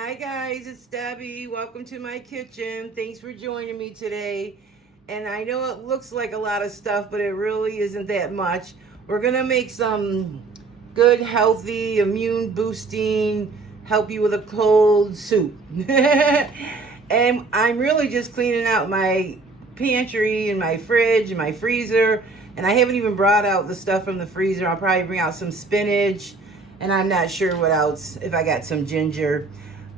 Hi guys, it's Debbie. Welcome to my kitchen. Thanks for joining me today. And I know it looks like a lot of stuff, but it really isn't that much. We're gonna make some good, healthy, immune boosting, help you with a cold soup. And I'm really just cleaning out my pantry and my fridge and my freezer. And I haven't even brought out the stuff from the freezer. I'll probably bring out some spinach, and I'm not sure what else, if I got some ginger.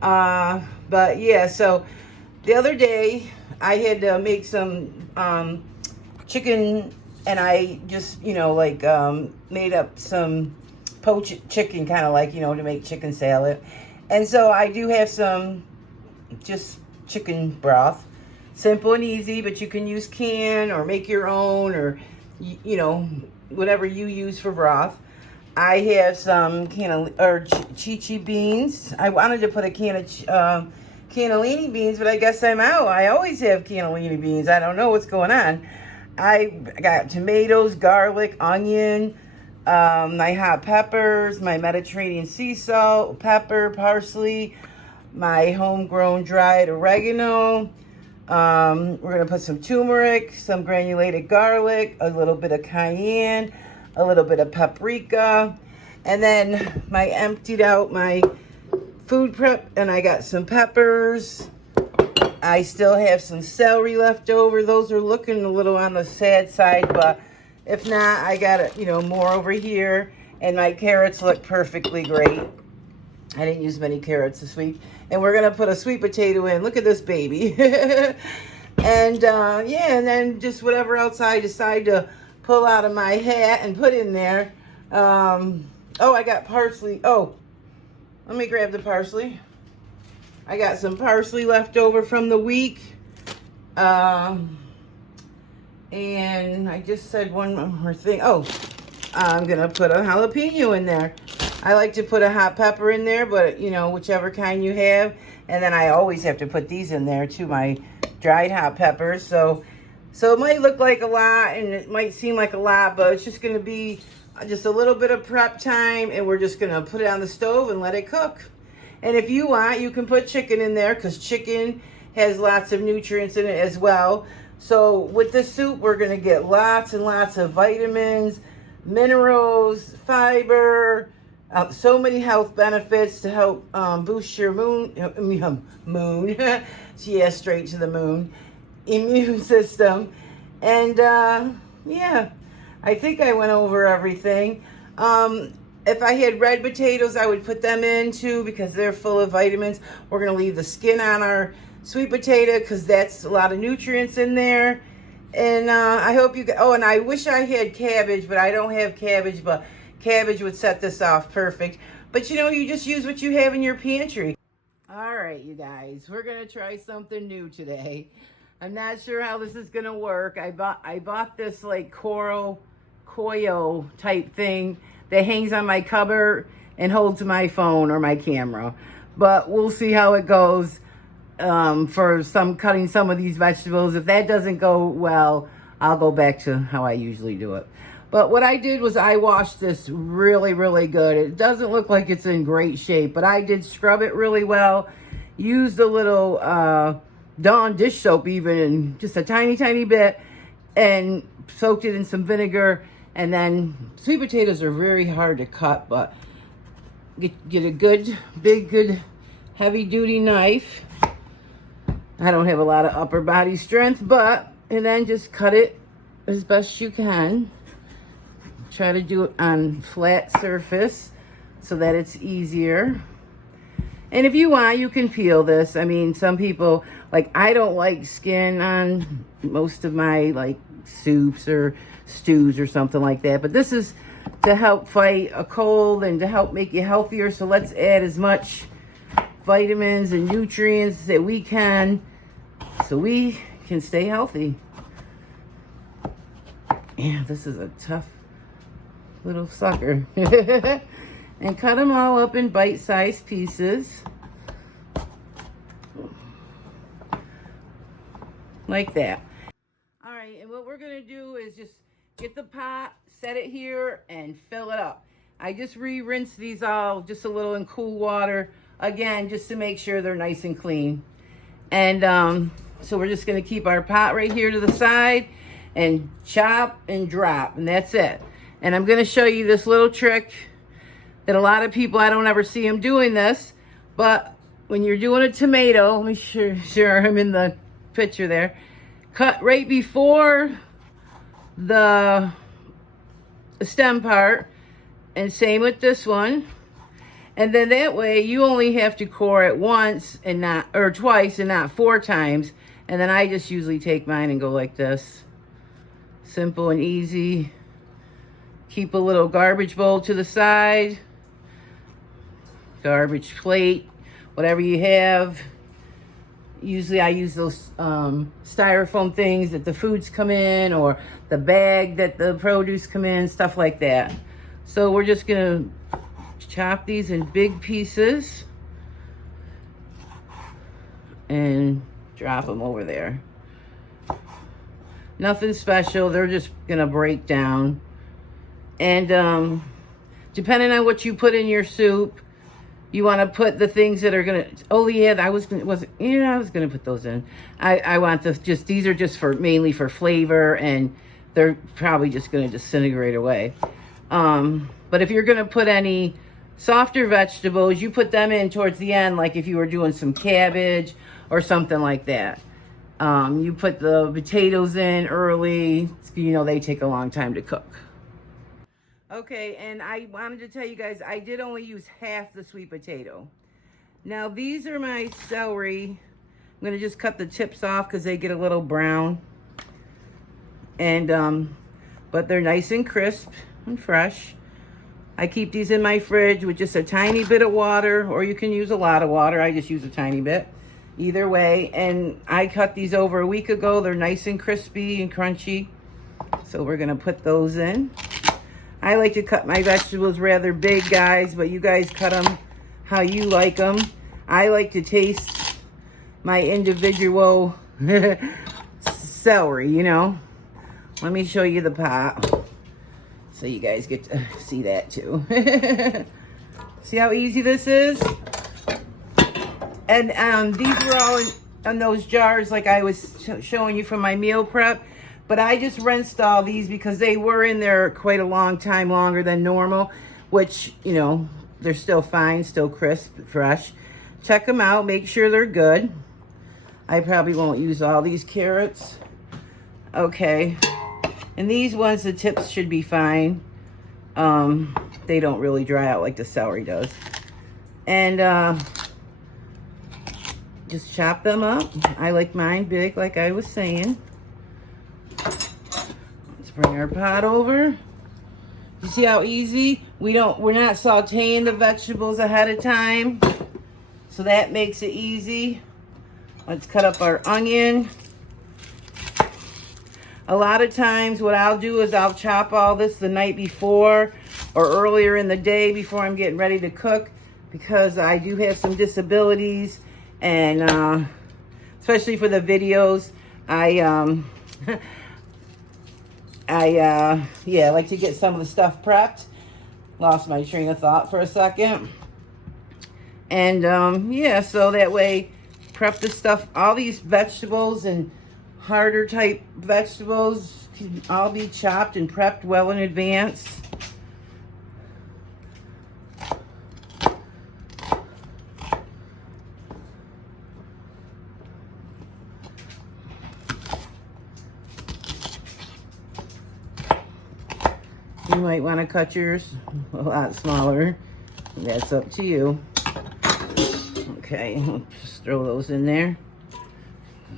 But yeah, so the other day I had to make some chicken, and I just, made up some poached chicken, kind of like, to make chicken salad. And so I do have some just chicken broth. Simple and easy, but you can use can or make your own, or, whatever you use for broth. I have some chi beans. I wanted to put a can of cannellini beans, but I guess I'm out. I always have cannellini beans. I don't know what's going on. I got tomatoes, garlic, onion, my hot peppers, my Mediterranean sea salt, pepper, parsley, my homegrown dried oregano. We're going to put some turmeric, some granulated garlic, a little bit of cayenne, a little bit of paprika, and then I emptied out my food prep, and I got some peppers. I still have some celery left over. Those are looking a little on the sad side, but if not, I got more over here, and my carrots look perfectly great. I didn't use many carrots this week. And we're gonna put a sweet potato in. Look at this baby. And and then just whatever else I decide to pull out of my hat and put in there. I got parsley. Oh, let me grab the parsley. I got some parsley left over from the week. And I just said one more thing. Oh, I'm gonna put a jalapeno in there. I like to put a hot pepper in there, but whichever kind you have. And then I always have to put these in there too, my dried hot peppers. So it might look like a lot, and it might seem like a lot, but it's just going to be just a little bit of prep time, and we're just going to put it on the stove and let it cook. And if you want, you can put chicken in there, because chicken has lots of nutrients in it as well. So with this soup, we're going to get lots and lots of vitamins, minerals, fiber, so many health benefits to help boost your yeah, straight to the moon, immune system. And I think I went over everything. If I had red potatoes, I would put them in too, because they're full of vitamins. We're going to leave the skin on our sweet potato, because that's a lot of nutrients in there. And I hope you and I wish I had cabbage, but I don't have cabbage, but cabbage would set this off perfect. But you just use what you have in your pantry. All right, you guys, we're gonna try something new today. I'm not sure how this is gonna work. I bought this like coil type thing that hangs on my cupboard and holds my phone or my camera. But we'll see how it goes for cutting some of these vegetables. If that doesn't go well, I'll go back to how I usually do it. But what I did was I washed this really, really good. It doesn't look like it's in great shape, but I did scrub it really well. Used a little Dawn dish soap, even just a tiny, tiny bit, and soaked it in some vinegar. And then sweet potatoes are very hard to cut, but get a good, big, good, heavy-duty knife. I don't have a lot of upper body strength, and then just cut it as best you can. Try to do it on flat surface so that it's easier. And if you want, you can peel this. I mean, some people, I don't like skin on most of my soups or stews or something like that. But this is to help fight a cold and to help make you healthier. So let's add as much vitamins and nutrients that we can so we can stay healthy. Yeah, this is a tough little sucker. And cut them all up in bite-sized pieces like that. All right, and what we're gonna do is just get the pot, set it here, and fill it up. I just re-rinsed these all just a little in cool water again, just to make sure they're nice and clean. And so we're just gonna keep our pot right here to the side and chop and drop, and that's it. And I'm gonna show you this little trick that a lot of people, I don't ever see them doing this, but when you're doing a tomato, let me sure I'm in the picture there, cut right before the stem part, and same with this one. And then that way you only have to core it once and not, or twice and not 4 times. And then I just usually take mine and go like this. Simple and easy. Keep a little garbage bowl to the side. Garbage plate, whatever you have. Usually I use those styrofoam things that the foods come in, or the bag that the produce come in, stuff like that. So we're just gonna chop these in big pieces and drop them over there. Nothing special, they're just gonna break down. And depending on what you put in your soup, you want to put the things that are gonna, oh yeah, I was gonna put those in. I want these are just for, mainly for flavor, and they're probably just gonna disintegrate away. But if you're gonna put any softer vegetables, you put them in towards the end, like if you were doing some cabbage or something like that. You put the potatoes in early, you know, they take a long time to cook. Okay, and I wanted to tell you guys, I did only use half the sweet potato. Now these are my celery. I'm gonna just cut the tips off because they get a little brown. And, but they're nice and crisp and fresh. I keep these in my fridge with just a tiny bit of water, or you can use a lot of water. I just use a tiny bit. Either way, and I cut these over a week ago. They're nice and crispy and crunchy. So we're gonna put those in. I like to cut my vegetables rather big, guys, but you guys cut them how you like them. I like to taste my individual celery, you know. Let me show you the pot so you guys get to see that too. See how easy this is? And these were all in those jars like I was showing you from my meal prep. But I just rinsed all these because they were in there quite a long time, longer than normal, which, you know, they're still fine, still crisp, fresh. Check them out, make sure they're good. I probably won't use all these carrots. Okay, and these ones, the tips should be fine. They don't really dry out like the celery does. And just chop them up. I like mine big, like I was saying. Bring our pot over. You see how easy? We're not sauteing the vegetables ahead of time, so that makes it easy. Let's cut up our onion. A lot of times what I'll do is I'll chop all this the night before or earlier in the day before I'm getting ready to cook, because I do have some disabilities, and especially for the videos, I like to get some of the stuff prepped. Lost my train of thought for a second. And yeah, so that way, prep the stuff, all these vegetables and harder type vegetables can all be chopped and prepped well in advance. You might want to cut yours a lot smaller. That's up to you. Okay, just throw those in there.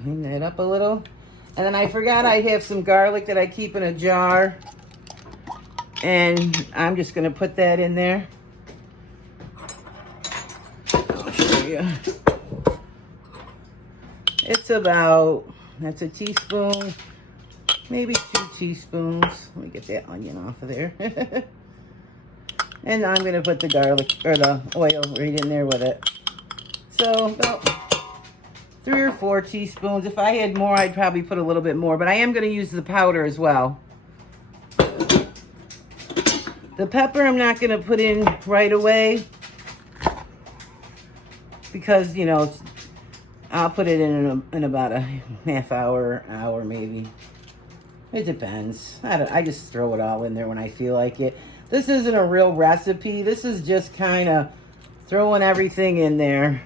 Clean that up a little. And then I forgot I have some garlic that I keep in a jar. And I'm just going to put that in there. I'll show you. It's about, that's a teaspoon. Maybe 2 teaspoons. Let me get that onion off of there. And I'm going to put the garlic, or the oil right in there with it. So about 3 or 4 teaspoons. If I had more, I'd probably put a little bit more. But I am going to use the powder as well. The pepper I'm not going to put in right away. because, you know, I'll put it in about a half hour maybe. It depends. I just throw it all in there when I feel like it. This isn't a real recipe. This is just kind of throwing everything in there.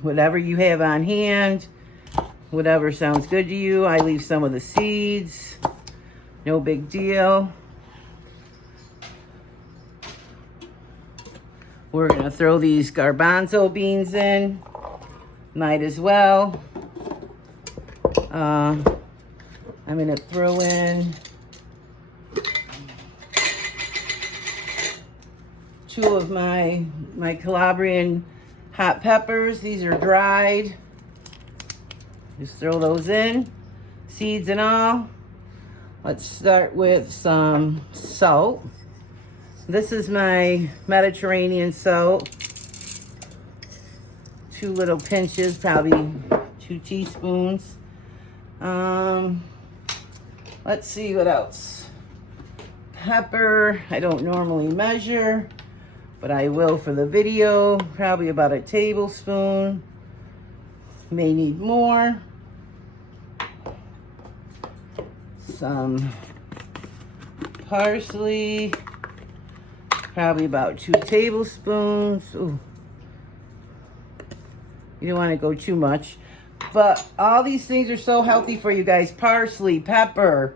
Whatever you have on hand, whatever sounds good to you. I leave some of the seeds. No big deal. We're going to throw these garbanzo beans in. Might as well. I'm going to throw in 2 of my Calabrian hot peppers. These are dried. Just throw those in, seeds and all. Let's start with some salt. This is my Mediterranean salt. 2 little pinches, probably 2 teaspoons. Let's see what else. Pepper, I don't normally measure, but I will for the video. Probably about a tablespoon. May need more. Some parsley, probably about 2 tablespoons. Ooh. You don't want to go too much. But all these things are so healthy for you guys. Parsley, pepper.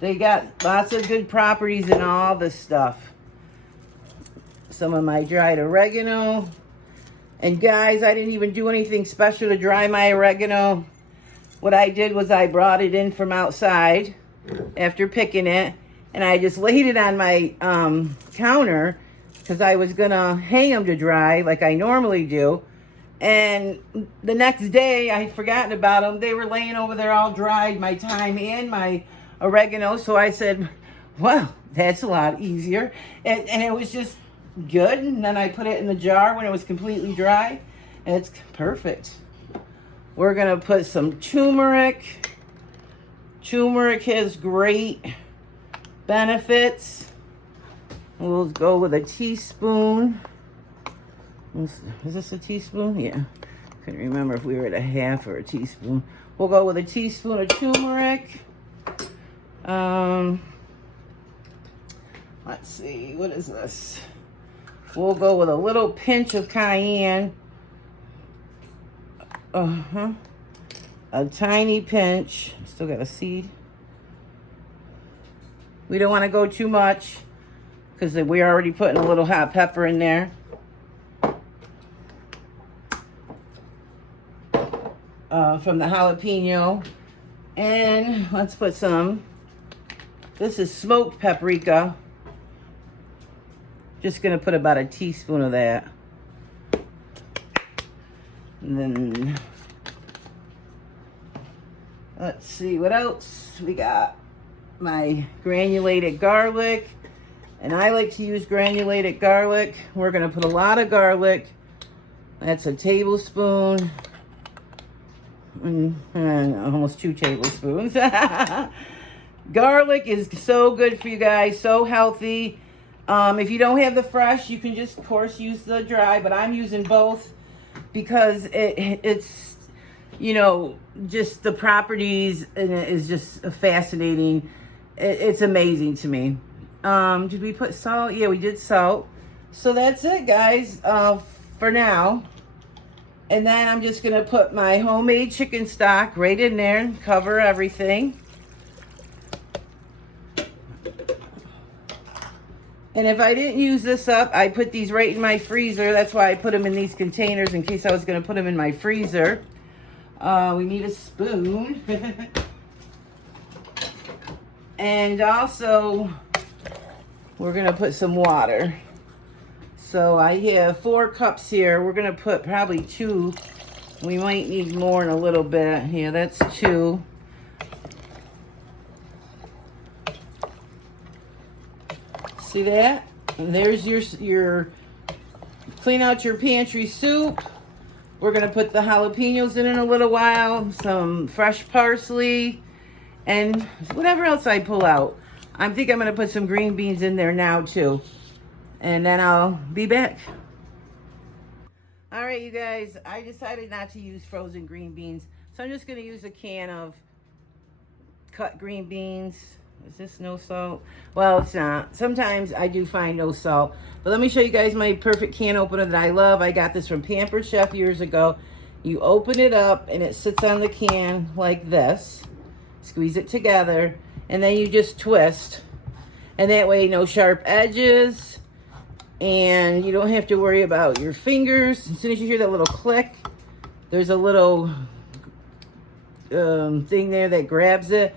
They got lots of good properties in all this stuff. Some of my dried oregano. And guys, I didn't even do anything special to dry my oregano. What I did was I brought it in from outside after picking it. And I just laid it on my counter because I was going to hang them to dry like I normally do. And the next day, I had forgotten about them. They were laying over there all dried, my thyme and my oregano. So I said, well, that's a lot easier. And it was just good. And then I put it in the jar when it was completely dry. And it's perfect. We're going to put some turmeric. Turmeric has great benefits. We'll go with a teaspoon. Is this a teaspoon? Yeah. Couldn't remember if we were at a half or a teaspoon. We'll go with a teaspoon of turmeric. Let's see. What is this? We'll go with a little pinch of cayenne. A tiny pinch. Still got a seed. We don't want to go too much because we're already putting a little hot pepper in there. From the jalapeno. And let's put some. This is smoked paprika. Just going to put about a teaspoon of that. And then, let's see what else we got. My granulated garlic. And I like to use granulated garlic. We're going to put a lot of garlic. That's a tablespoon. Almost 2 tablespoons. Garlic is so good for you guys. So healthy. If you don't have the fresh, you can just, of course, use the dry. But I'm using both because it's, you know, just the properties and it is just fascinating. It's amazing to me. Did we put salt? Yeah, we did salt. So that's it, guys, for now. And then I'm just going to put my homemade chicken stock right in there and cover everything. And if I didn't use this up, I put these right in my freezer. That's why I put them in these containers in case I was going to put them in my freezer. We need a spoon. And also, we're going to put some water. So I have 4 cups here. We're going to put probably 2. We might need more in a little bit. Yeah, that's 2. See that? And there's your clean out your pantry soup. We're going to put the jalapenos in a little while. Some fresh parsley. and whatever else I pull out. I think I'm going to put some green beans in there now too. And then I'll be back. All right, you guys, I decided not to use frozen green beans. So I'm just going to use a can of cut green beans. Is this no salt? Well, it's not. Sometimes I do find no salt. But let me show you guys my perfect can opener that I love. I got this from Pampered Chef years ago. You open it up and it sits on the can like this. Squeeze it together and then you just twist. And that way, no sharp edges. And you don't have to worry about your fingers. As soon as you hear that little click, there's a little thing there that grabs it.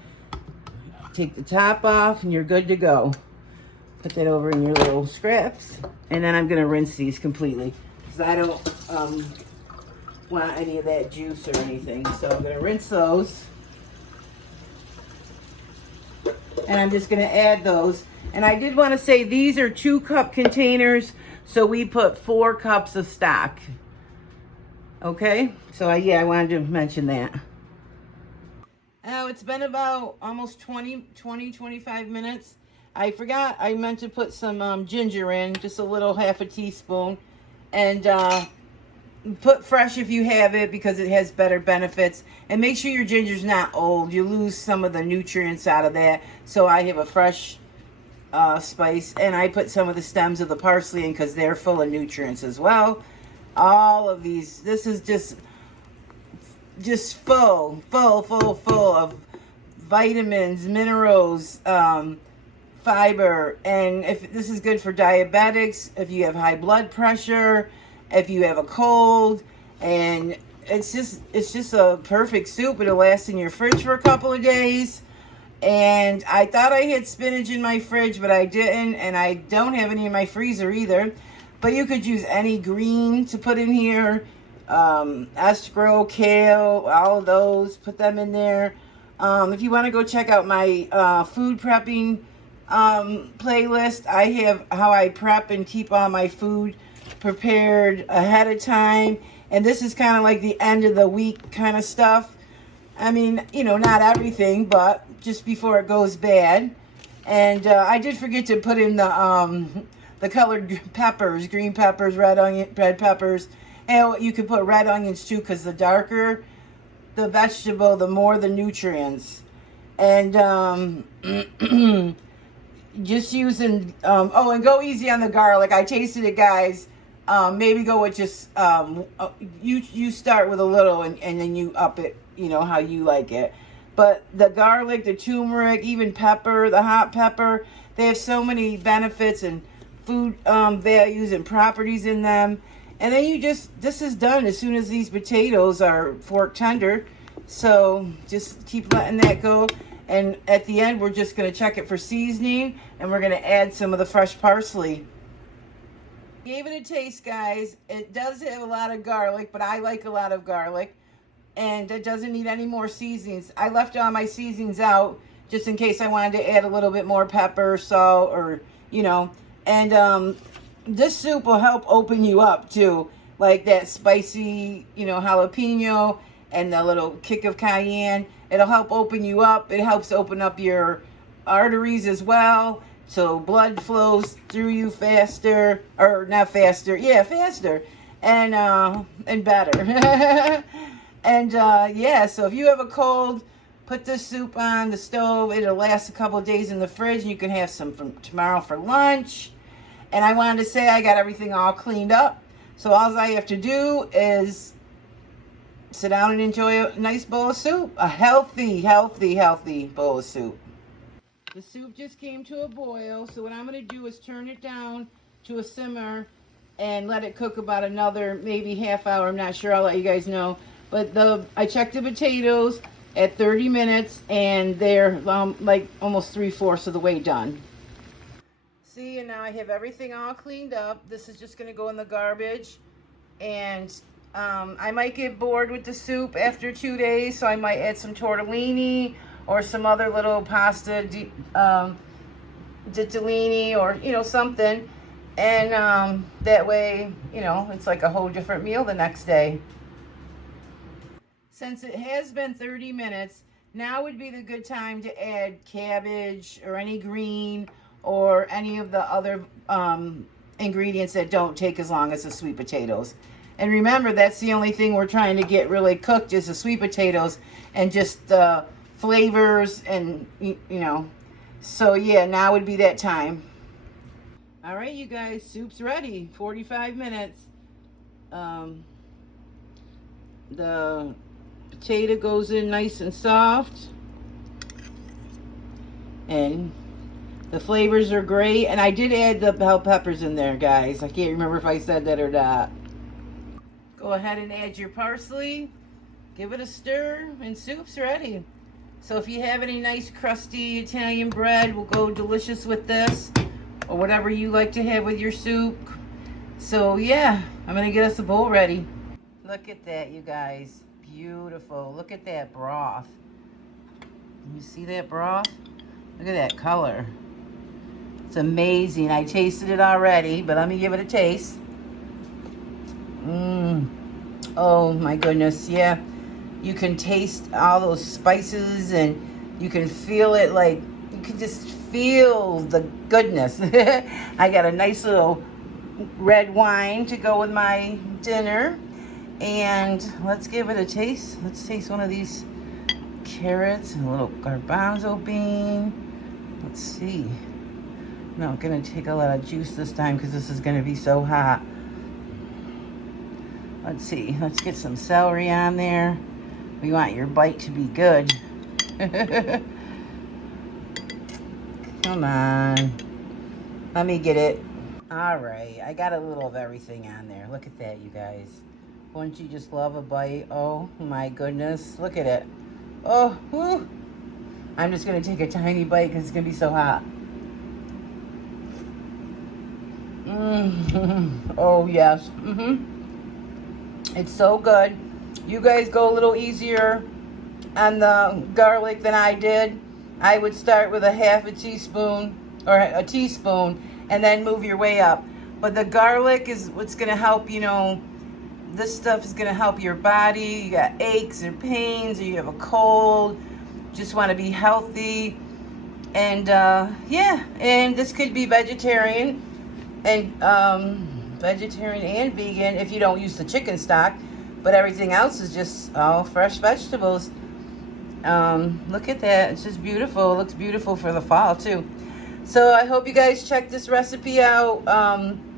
Take the top off and you're good to go. Put that over in your little scraps. And then I'm going to rinse these completely because I don't want any of that juice or anything. So I'm going to rinse those. And I'm just going to add those. And I did want to say these are 2-cup containers, so we put 4 cups of stock. Okay? So I wanted to mention that. Oh, it's been about almost 25 minutes. I forgot I meant to put some ginger in, just a little, half a teaspoon. And put fresh if you have it because it has better benefits. And make sure your ginger's not old. You lose some of the nutrients out of that. So I have a fresh spice, and I put some of the stems of the parsley in because they're full of nutrients as well. All of these, this is just full of vitamins, minerals, fiber, and if this is good for diabetics, if you have high blood pressure, if you have a cold, and it's just a perfect soup. It'll last in your fridge for a couple of days. And I thought I had spinach in my fridge, but I didn't. And I don't have any in my freezer either. But you could use any green to put in here. Escrow, kale, all of those. Put them in there. If you want to go check out my food prepping playlist, I have how I prep and keep all my food prepared ahead of time. And this is kind of like the end of the week kind of stuff. I mean, you know, not everything, but just before it goes bad. And I did forget to put in the colored peppers, green peppers, red peppers. And you can put red onions too, because the darker the vegetable, the more the nutrients. And just using, oh, and go easy on the garlic. I tasted it, guys. Maybe go with just, you start with a little and then you up it, you know, how you like it. But the garlic, the turmeric, even pepper, the hot pepper, they have so many benefits and food values and properties in them. And then you just, this is done as soon as these potatoes are fork tender. So just keep letting that go. And at the end, we're just going to check it for seasoning. And we're going to add some of the fresh parsley. Gave it a taste, guys. It does have a lot of garlic, but I like a lot of garlic. And it doesn't need any more seasonings. I left all my seasonings out just in case I wanted to add a little bit more pepper, salt, or, you know. And this soup will help open you up too. Like that spicy, you know, jalapeno and the little kick of cayenne. It'll help open you up. It helps open up your arteries as well. So blood flows through you faster. Or not faster. Yeah, faster. And better. And yeah, so if you have a cold, put this soup on the stove. It'll last a couple of days in the fridge, and you can have some from tomorrow for lunch. And I wanted to say I got everything all cleaned up. So all I have to do is sit down and enjoy a nice bowl of soup. A healthy, healthy, healthy bowl of soup. The soup just came to a boil. So what I'm going to do is turn it down to a simmer and let it cook about another maybe half hour. I'm not sure. I'll let you guys know. But I checked the potatoes at 30 minutes, and they're like almost 3/4 of the way done. See, and now I have everything all cleaned up. This is just going to go in the garbage. And I might get bored with the soup after 2 days, so I might add some tortellini or some other little pasta ditalini or, you know, something. And that way, you know, it's like a whole different meal the next day. Since it has been 30 minutes, Now would be the good time to add cabbage or any green or any of the other ingredients that don't take as long as the sweet potatoes. And remember, that's the only thing we're trying to get really cooked is the sweet potatoes and just the flavors and, you know. So, yeah, now would be that time. All right, you guys, soup's ready. 45 minutes. The potato goes in nice and soft. And the flavors are great. And I did add the bell peppers in there, guys. I can't remember if I said that or not. Go ahead and add your parsley. Give it a stir, and soup's ready. So if you have any nice crusty Italian bread, will go delicious with this. Or whatever you like to have with your soup. So yeah, I'm going to get us a bowl ready. Look at that, you guys. Beautiful. Look at that broth. You see that broth? Look at that color. It's amazing. I tasted it already, but let me give it a taste. Oh my goodness, yeah. You can taste all those spices and you can feel it, like, you can just feel the goodness. I got a nice little red wine to go with my dinner. And let's give it a taste. Let's taste one of these carrots and a little garbanzo bean. Let's see. I'm not gonna take a lot of juice this time because this is gonna be so hot. Let's see, let's get some celery on there. We want your bite to be good. Come on. Let me get it. All right, I got a little of everything on there. Look at that, you guys. Wouldn't you just love a bite? Oh my goodness, look at it. Oh, whew. I'm just gonna take a tiny bite because it's gonna be so hot. Oh yes. It's so good. You guys go a little easier on the garlic than I did. I would start with a half a teaspoon or a teaspoon and then move your way up. But the garlic is what's going to help, you know, this stuff is going to help your body. You got aches or pains or you have a cold, just want to be healthy. And yeah, and this could be vegetarian and vegan if you don't use the chicken stock, but everything else is just all fresh vegetables. Look at that, it's just beautiful. It looks beautiful for the fall too. So I hope you guys check this recipe out.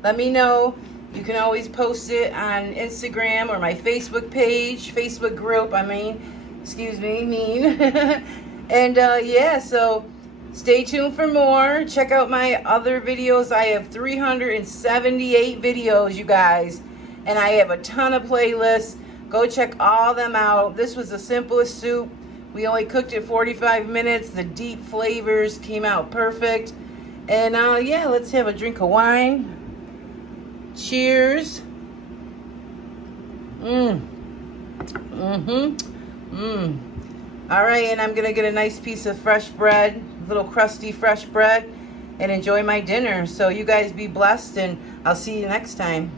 Let me know. You can always post it on Instagram or my Facebook page, Facebook group, and yeah, so stay tuned for more. Check out my other videos. I have 378 videos, you guys. And I have a ton of playlists. Go check all them out. This was the simplest soup. We only cooked it 45 minutes. The deep flavors came out perfect. And yeah, let's have a drink of wine. Cheers. All right, and I'm gonna get a nice piece of fresh bread, a little crusty fresh bread, and enjoy my dinner. So you guys be blessed, and I'll see you next time.